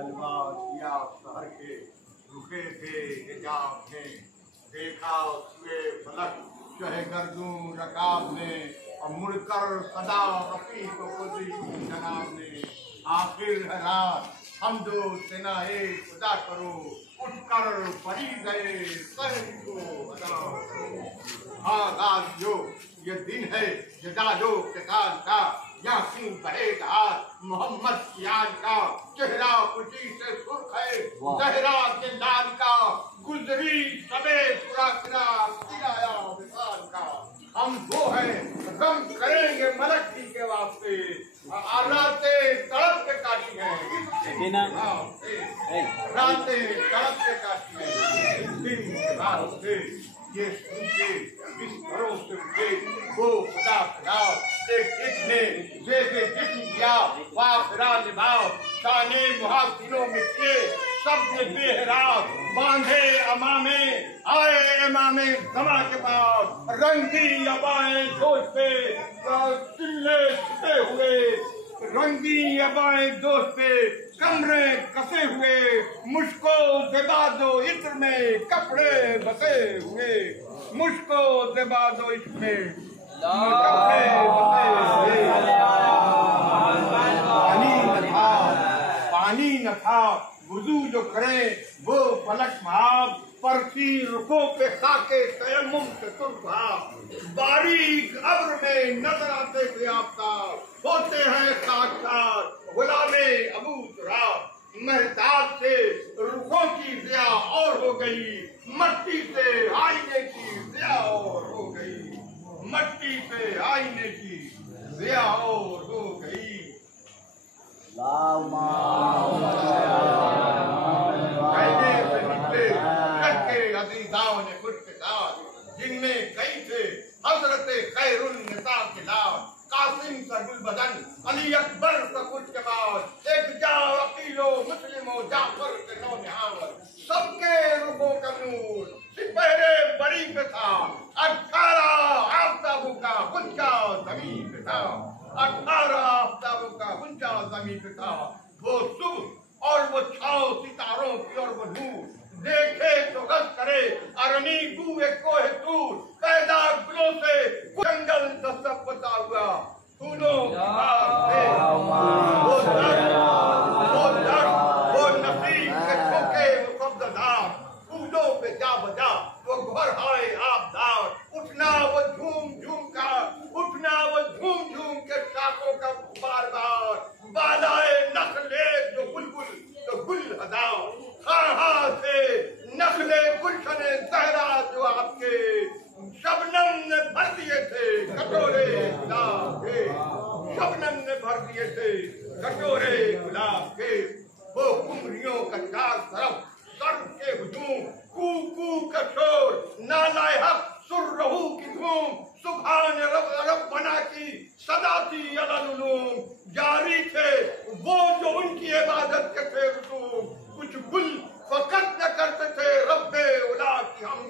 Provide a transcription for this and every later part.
जलवा किया शहर के रुके थे हिजाब ने, देखा उसके फलक चाहे गर्दूं रकाब ने, और मुड़कर सदा रफी को खुद जनाब ने। आखिर है रात हम दो सेनाए खुदा करो, उठकर पड़ी गए शहर को अदा करो। हाँ जो ये दिन है जदाजो किताब का, यहाँ क्यों बहेगा मोहम्मद कियान का, चेहरा खुशी से सुर्ख है जहरा के लाल का, गुजरी सबे पूरा सिराया विशाल का। हम वो हैं गम करेंगे मलकी के वास्ते, रातें तड़प के काटी हैं रातें तड़प के काटी हैं दिन के वास्ते। ये सुन के इस भरोसे उठे वो खुदा खुदा, एक जिसने जैसे जिस्म किया वाफिरा निभाओ, शाने मुहासिनों में किए सबने बेहराब, बांधे अमामे आए इमामे समा के पास, रंगी अबाएं जोश पे चिल्ले छुपे हुए, रंगी अबाएं दोस्त पे कमरे कसे हुए, मुझको दबा दो इत्र में कपड़े बसे हुए, मुझको दबा दो इत्र में कपड़े बसे हुए। पानी न था वुजू जो करे वो फलक महाब, परसी रुखों पे खाके तयम्मुम से तुरफा, बारीक अब्र में नजर आते थे आफ्ताब, होते हैं साक्षात गुलामे अबू तुराब। महताब से रुखों की ज़िया और हो गई, मट्टी से आईने की ज़िया और हो गई, मट्टी से आईने की ज़िया और हो गई। ने कुछ जिनमें कई थे हजरत खैरुल निसा के लाल, कासिम सरगुल बदन अली अकबर का कुछ के बाद, एक जाओ अकीलो मुस्लिमो जाफर के नौ निहावर, सबके रुखों का नूर सिपहरे बड़ी पे था, 18 आफ्ताबों का गुंजा जमीन पे था, 18 आफ्ताबों का गुंजा जमीन पे था। वो सुबह और वो छाओ सितारों की और वो नूर, देखे तो गस करे अरनी बुए कोहे दूर, पैदा गुलों से जंगल दस्तक पता हुआ फूलों की बात से, वो नसीब के ठोके वो कब्ज़दार, फूलों पे जा बजा वो घर हाय आबदार, उठना वो झूम झूम का, उठना वो झूम झूम के शाखों का बार बार, बालाए नखले जो बुलबुल तो गुल हदार, हाँ से नखले गुलशने सहरा जो आपके शबनम ने भर दिए थे कटोरे गुलाब के, शबनम ने भर दिए थे कटोरे गुलाब के। वो कुमरियों का चार तरफ सर के हुजूम, कू कू का शोर नालायक सुर्रहू की धूम, सुभान रब बना की सदा थी अलनुलूम, जारी थे वो जो उनकी इबादत के थे रसूम, कुछ गुल फकत न करते थे रब्बे उला की हम,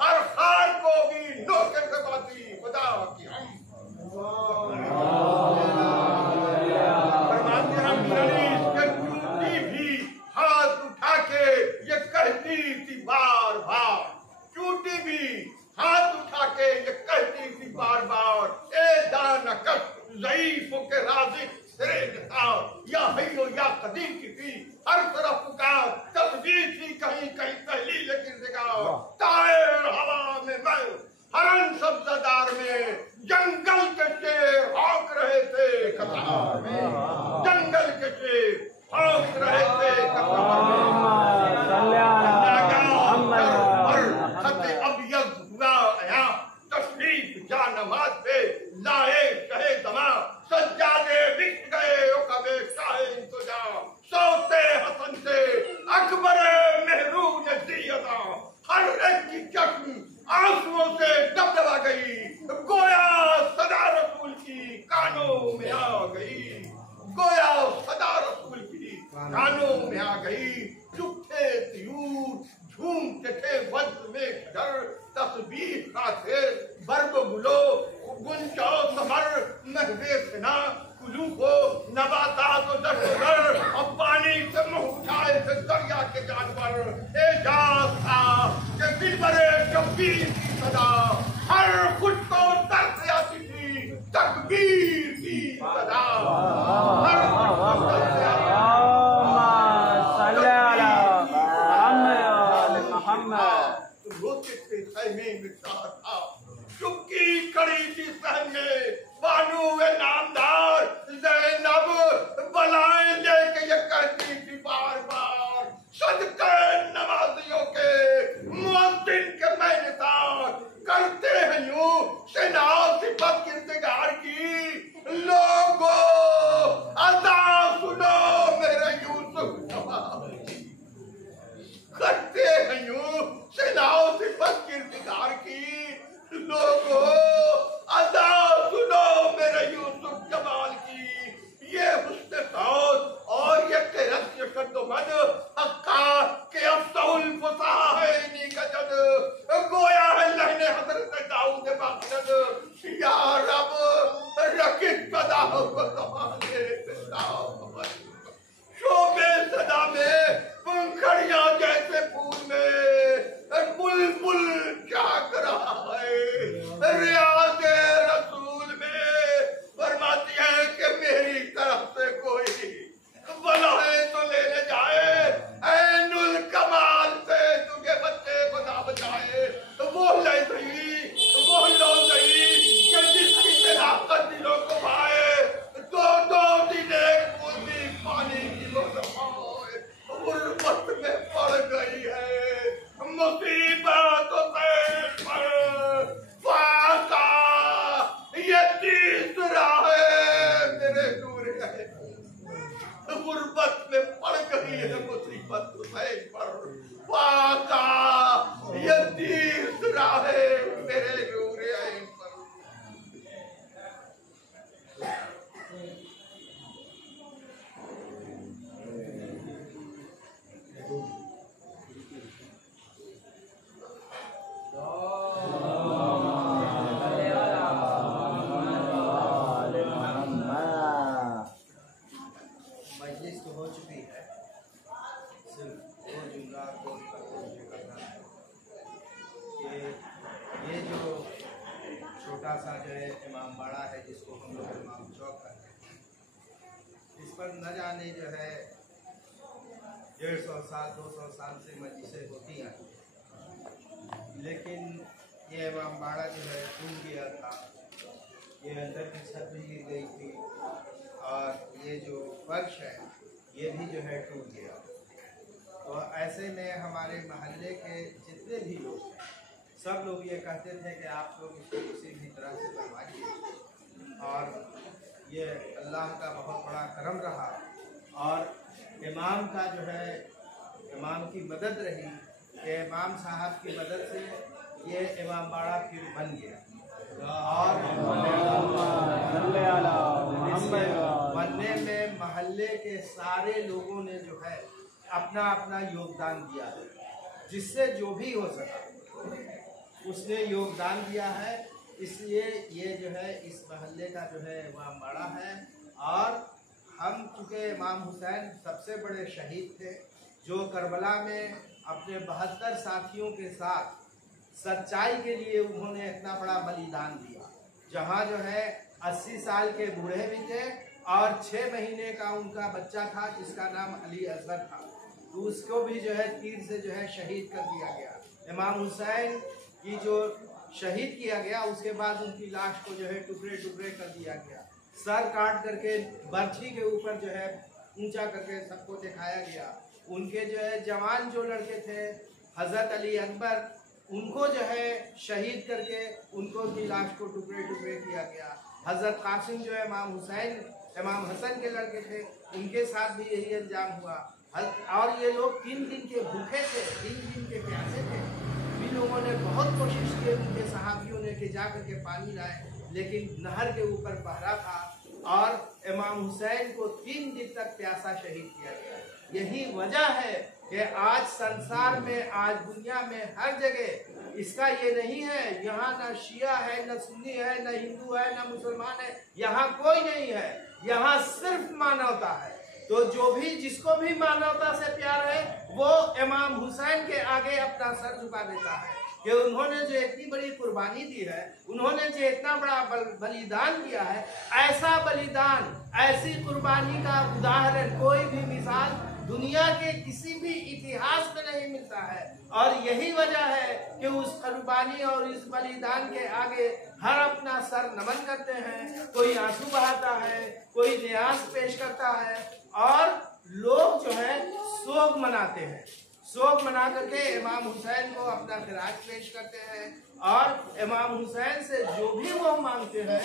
हर खार को भी नोके से बाती खुदा की हम। फरमाते हम इसके चूटी भी हाथ उठा के ये कहती थी बार बार, चूटी भी हाथ उठा के ये कहती थी बार बार, ए दानकश ज़ईफ़ों के राज़िक़ तेरे या हयो या कदीम की थी, हर तरफ पुकार तस्वीर थी कहीं कहीं तहलील की ज़िगार, तायर हवा में मैं हरन सब्ज़दार में, जंगल के शेर हौंक रहे थे कतार में, जंगल के शेर हौंक रहे थे कतार में। खते अबियज़ हुआ आया तशरीफ जा नमाज पे लाए शहे दमा, सज्जादे बिक गए कबे शाहे इंतजाम, सोते हसन से अकबर मेहरू ने दिया, हर एक की चश्म आंसुओं से दबदबा गई, गोया सदा रसूल की कानों में आ गई, गोया सदा रसूल की कानों में आ गई। चुप थे त्यूर झूमते थे वज्र में खडर, तस्बीह का थे बर्ब गुलो गुंजो समर, महवे सिना कुलू को नबाता तो दर और पानी से मुँह उठाए पर एजाज था कि दिलबरे शब्बीर की सदा हर खुद को तरस आती थी तकबीर की सदा हर खुद को तरस आती थी। रोते थे खैमे में था चुपकी खड़ी थी सहन में बानू नामदार ज़ैनब बलाएं लेके ये कहती थी बार बार सदके नमाजियों के मुअज्जिन के मैंने साथ करते हैं यूं सेना सिफत किरदार की लोगों अदा सुनो मेरे यूसुफ करते हैं यूं सेना सिफत किरदार की लोगों अदा सुनो मेरे यूसुफ जमाल की ये हुस्न सौत और ये किरत ये कद्दमद हक्का के अफसउल फसाहनी का जद गोया अल्लाह ने हजरत दाऊद बख्शद या रब रकित सदा को संभाले शोभे सदा में पंखड़ियां जैसे फूल में बुलबुल जाग रहा है रियाज रसूल में फरमाती है कि मेरी तरफ से कोई बलाए तो लेने जाए ऐनुल कमाल से तुझे बच्चे को ना बचाए वो ले वो लो कि जिसकी शराफत दिलों को भाए दो दिन एक बूंदी पानी की लो गुर्बत में पड़ गई है मुसीबतों से फाका ये तीसरा है मेरे दूर है गुर्बत में पड़ गई है मुसीबत हुसैन पर फाका ये तीसरा है मेरे दूर है पर मजलिस तो हो चुकी है, सिर्फ दो जुमलात को करना है कि ये जो छोटा सा जो है इमाम बाड़ा है जिसको हम लोग इमाम चौक कहते हैं, इस पर न जाने जो है 150 साल 200 साल से मजलिसें होती हैं, लेकिन ये इमाम बाड़ा जो है टूट गया था, ये अंदर की छत भी गिर गई थी और ये जो फर्श है ये भी जो है टूट गया। तो ऐसे में हमारे महल्ले के जितने भी लोग हैं सब लोग ये कहते थे कि आप लोग इसको किसी भी तरह से बनवाइए, और ये अल्लाह का बहुत बड़ा करम रहा और इमाम का जो है इमाम की मदद रही कि इमाम साहब की मदद से ये इमाम बाड़ा फिर बन गया और बनने में महल्ले के सारे लोगों ने जो है अपना अपना योगदान दिया है, जिससे जो भी हो सका उसने योगदान दिया है। इसलिए ये जो है इस महल्ले का जो है इमाम बाड़ा है। और हम चूँकि इमाम हुसैन सबसे बड़े शहीद थे जो करबला में अपने 72 साथियों के साथ सच्चाई के लिए उन्होंने इतना बड़ा बलिदान दिया, जहाँ जो है 80 साल के बूढ़े भी थे और 6 महीने का उनका बच्चा था जिसका नाम अली असगर था, तो उसको भी जो है तीर से जो है शहीद कर दिया गया। इमाम हुसैन की जो शहीद किया गया उसके बाद उनकी लाश को जो है टुकड़े टुकड़े कर दिया गया, सर काट करके बर्छी के ऊपर जो है ऊंचा करके सबको दिखाया गया। उनके जो है जवान जो लड़के थे हज़रत अली अकबर, उनको जो है शहीद करके उनको की लाश को टुकड़े टुकड़े किया गया। हज़रत कासिम जो है इमाम हुसैन इमाम हसन के लड़के थे, उनके साथ भी यही अंजाम हुआ। और ये लोग 3 दिन के भूखे थे, 3 दिन के प्यासे थे। भी लोगों ने बहुत कोशिश की उनके सहाबियों ने कि जा करके पानी लाए, लेकिन नहर के ऊपर पहरा था और इमाम हुसैन को 3 दिन तक प्यासा शहीद किया गया। यही वजह है कि आज संसार में, आज दुनिया में हर जगह इसका ये नहीं है, यहाँ न शिया है, न सुन्नी है, न हिंदू है, न मुसलमान है, यहाँ कोई नहीं है, यहाँ सिर्फ मानवता है। तो जो भी जिसको भी मानवता से प्यार है वो इमाम हुसैन के आगे अपना सर झुका देता है कि उन्होंने जो इतनी बड़ी कुर्बानी दी है, उन्होंने जो इतना बड़ा बलिदान किया है, ऐसा बलिदान, ऐसी कुर्बानी का उदाहरण, कोई भी मिसाल दुनिया के किसी भी इतिहास में नहीं मिलता है। और यही वजह है कि उस कुर्बानी और इस बलिदान के आगे हर अपना सर नमन करते हैं। कोई आंसू बहाता है, कोई न्यास पेश करता है और लोग जो है शोक मनाते हैं। शोक मना करके इमाम हुसैन को अपना खिराज पेश करते हैं और इमाम हुसैन से जो भी वो मांगते हैं,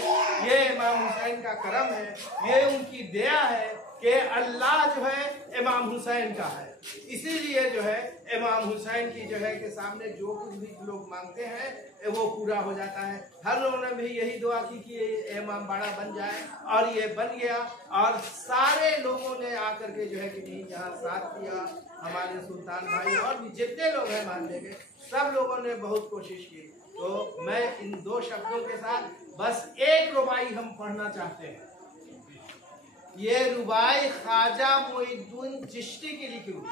ये इमाम हुसैन का करम है, ये उनकी दया है कि अल्लाह जो है इमाम हुसैन का है। इसीलिए जो है इमाम हुसैन की जो है कि सामने जो कुछ भी लोग मांगते हैं वो पूरा हो जाता है। हर लोगों ने भी यही दुआ की कि ये इमाम बाड़ा बन जाए और ये बन गया। और सारे लोगों ने आकर के जो है कि नहीं यहाँ साथ दिया, हमारे सुल्तान भाई और भी जितने लोग हैं मानने के, सब लोगों ने बहुत कोशिश की। तो मैं इन दो शब्दों के साथ बस एक रुबाई हम पढ़ना चाहते हैं। ये रुबाई ख्वाजा मोइनुद्दीन चिश्ती की लिखी हुई।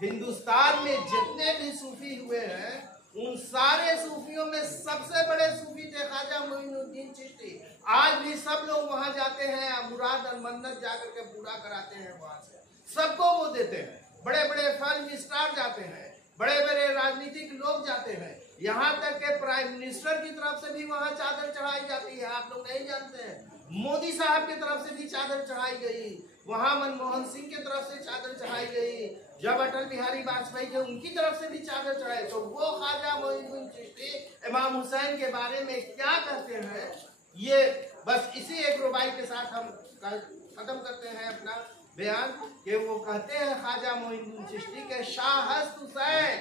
हिंदुस्तान में जितने भी सूफी हुए हैं उन सारे सूफियों में सबसे बड़े सूफी थे ख्वाजा मोइनुद्दीन चिश्ती। आज भी सब लोग वहां जाते हैं, मुराद और मन्नत जाकर के पूरा कराते हैं, वहां से सबको वो देते हैं। बड़े बड़े फिल्म स्टार जाते हैं, बड़े बड़े राजनीतिक लोग जाते हैं, यहाँ तक के प्राइम मिनिस्टर की तरफ से भी वहाँ चादर चढ़ाई जाती है। आप लोग नहीं जानते हैं, मोदी साहब की तरफ से भी चादर चढ़ाई गई, वहाँ मनमोहन सिंह की तरफ से चादर चढ़ाई गई, जब अटल बिहारी वाजपेयी थे उनकी तरफ से भी चादर चढ़ाई। तो वो ख्वाजा मोइनुद्दीन चिश्ती इमाम हुसैन के बारे में क्या कहते हैं, ये बस इसी एक रुबाई के साथ हम खत्म करते हैं अपना बयान। कि वो कहते हैं ख्वाजा मोइनुद्दीन चिश्ती के शाह हस्त हुसैन,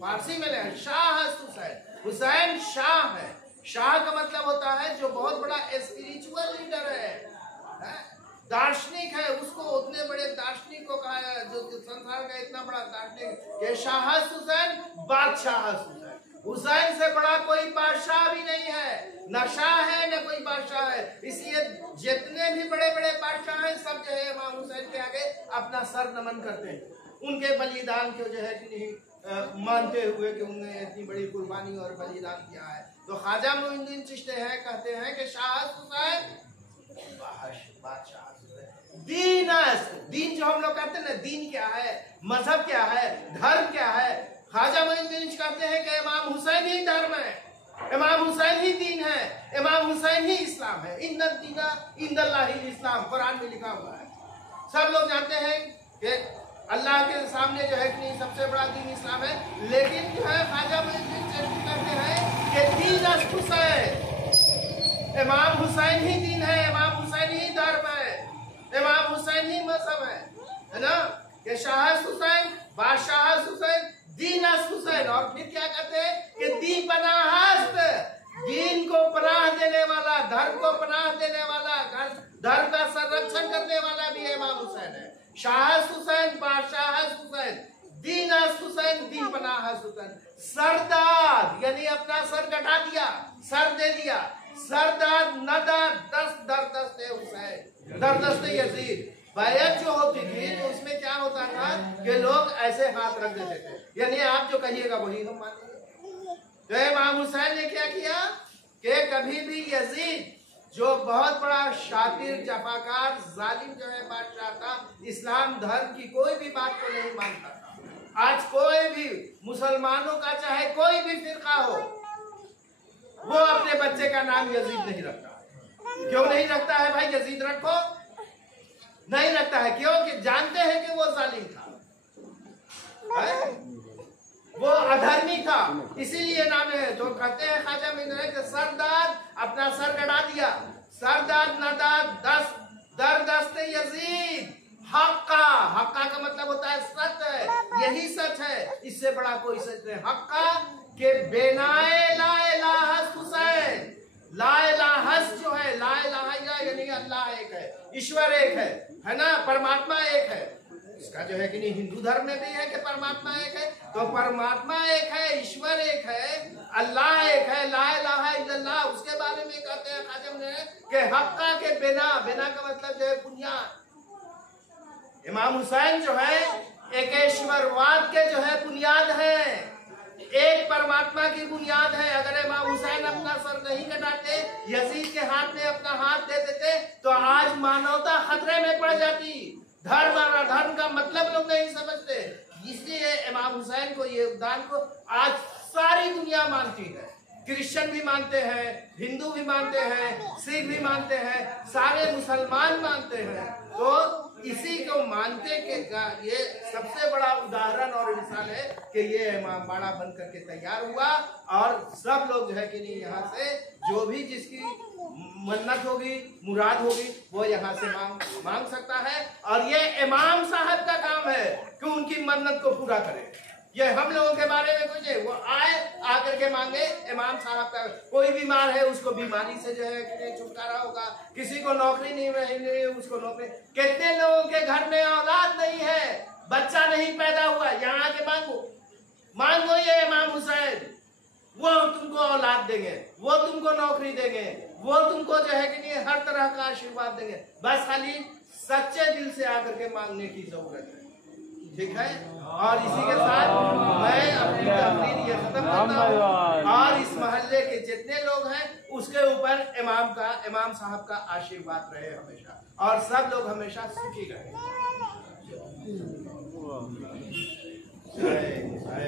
फारसी में ले शाह हस्त हुसैन, हुसैन शाह है। शाह का मतलब होता है जो बहुत बड़ा स्पिरिचुअल लीडर है, दार्शनिक है। उसको उतने बड़े दार्शनिक को कहा है, जो संसार का इतना बड़ा दार्शनिक, ये शाह हस्त हुसैन, बादशाह हस्त हुसैन। हुसैन से बड़ा कोई बादशाह भी नहीं है, न शाह है न कोई बादशाह है। इसलिए जितने भी बड़े बड़े बादशाह हैं सब जो है इमाम हुसैन के आगे अपना सर नमन करते हैं, उनके बलिदान को जो है कि नहीं मानते हुए कि उन्होंने इतनी बड़ी कुर्बानी और बलिदान किया है। तो ख्वाजा मोइनुद्दीन चिश्ती है कहते हैं कि शाह हुसैन बादशाह, दीन जो हम लोग कहते हैं ना, दीन क्या है, मजहब क्या है, धर्म क्या है, ख्वाजा मोइनुद्दीन कहते हैं कि इमाम हुसैन ही धर्म है, इमाम हुसैन ही दीन है, इमाम हुसैन ही इस्लाम है। इन्ना दीना इंदल्लाहिल इस्लाम, कुरान में लिखा हुआ है। सब लोग जानते हैं कि अल्लाह के सामने जो है कि नहीं सबसे बड़ा दीन इस्लाम है। लेकिन जो है ख्वाजा मोइनुद्दीन चिश्ती कहते हैं कि दीन हुसैन, इमाम हुसैन ही दीन है, इमाम हुसैन ही धर्म है, इमाम हुसैन ही मजहब है ना। कि शाह हुसैन, बादशाह हुसैन, दीन हुसैन। और फिर क्या कहते हैं कि दी पनाह हस्त, दीन को पनाह देने वाला, धर्म को पनाह देने वाला, धर्म का संरक्षण करने वाला भी इमाम हुसैन है। शाह हुसैन, बादशाह हुसैन, दीन हुसैन, दी पनाह हुसैन। सरदार यानी अपना सर कटा दिया, सर दे दिया, सरदार नदर दस्त दरदस्त हुसैन, दरदस्त यजीद। बैयत जो होती थी तो उसमें क्या होता था कि लोग ऐसे हाथ रख देते थे, यानी आप जो कहिएगा वही हम मानेंगे। तो इमाम हुसैन ने क्या किया कि कभी भी यजीद जो बहुत बड़ा शातिर, जफाकार, जालिम जो है बादशाह था, इस्लाम धर्म की कोई भी बात को नहीं मानता था। आज कोई भी मुसलमानों का चाहे कोई भी फिरका हो, वो अपने बच्चे का नाम यजीद नहीं रखता। क्यों नहीं रखता है भाई? यजीद रखो, नहीं रखता है। क्यों? कि जानते हैं कि वो जालिम था, वो अधर्मी था, इसीलिए नाम है। जो कहते हैं ख्वाजा मोइनुद्दीन कि सरदार अपना सर कटा दिया, सरदार नदार दस दर दस्त यजीद, हक्का, हक्का का मतलब होता है सच है, यही सच है, इससे बड़ा कोई सच नहीं। हक्का के बेनाए ला इलाहा हुसैन, ला इलाहा जो है, ला इलाहा यानी अल्लाह एक है, ईश्वर एक है ना, परमात्मा एक है। इसका जो है कि नहीं हिंदू धर्म में भी है कि परमात्मा एक है, तो परमात्मा एक है, ईश्वर एक है, अल्लाह एक है, ला इलाहा इल्लल्लाह। उसके बारे में कहते हैं ख्वाजा मोइनुद्दीन कि हक्का के बिना, बिना का मतलब जो है बुनियाद, इमाम हुसैन जो है एकेश्वरवाद के जो है बुनियाद है, एक परमात्मा की बुनियाद है। अगर इमाम हुसैन अपना सर नहीं कटाते, यजीद के हाथ में अपना हाथ दे देते, तो आज मानवता खतरे में पड़ जाती। धर्म और अधर्म का मतलब लोग नहीं समझते, इसलिए इमाम हुसैन को, ये योगदान को आज सारी दुनिया मानती है। क्रिश्चियन भी मानते हैं, हिंदू भी मानते हैं, सिख भी मानते हैं, सारे मुसलमान मानते हैं। तो इसी को मानते के का ये सबसे बड़ा उदाहरण और मिसाल है कि ये इमाम बाड़ा बन करके तैयार हुआ, और सब लोग जो है कि नहीं, यहाँ से जो भी जिसकी मन्नत होगी, मुराद होगी, वो यहाँ से मांग सकता है। और ये इमाम साहब का काम है कि उनकी मन्नत को पूरा करे। ये हम लोगों के बारे में कुछ है, वो आकर के मांगे। इमाम साहब का कोई बीमार है, उसको बीमारी से जो है छुटकारा होगा, किसी को नौकरी नहीं मिली उसको नौकरी। कितने लोगों के घर में औलाद नहीं है, बच्चा नहीं पैदा हुआ, यहाँ आके मांगो ये इमाम हुसैन, वो तुमको औलाद देंगे, वो तुमको नौकरी देंगे, वो तुमको जो है कि नहीं हर तरह का आशीर्वाद देंगे। बस खाली सच्चे दिल से आकर के मांगने की जरूरत है। ठीक है, और इसी के साथ मैं अपनी तकरीर ये खत्म करता हूँ। और इस मोहल्ले के जितने लोग हैं उसके ऊपर इमाम साहब का आशीर्वाद रहे हमेशा, और सब लोग हमेशा सुखी रहे। भाई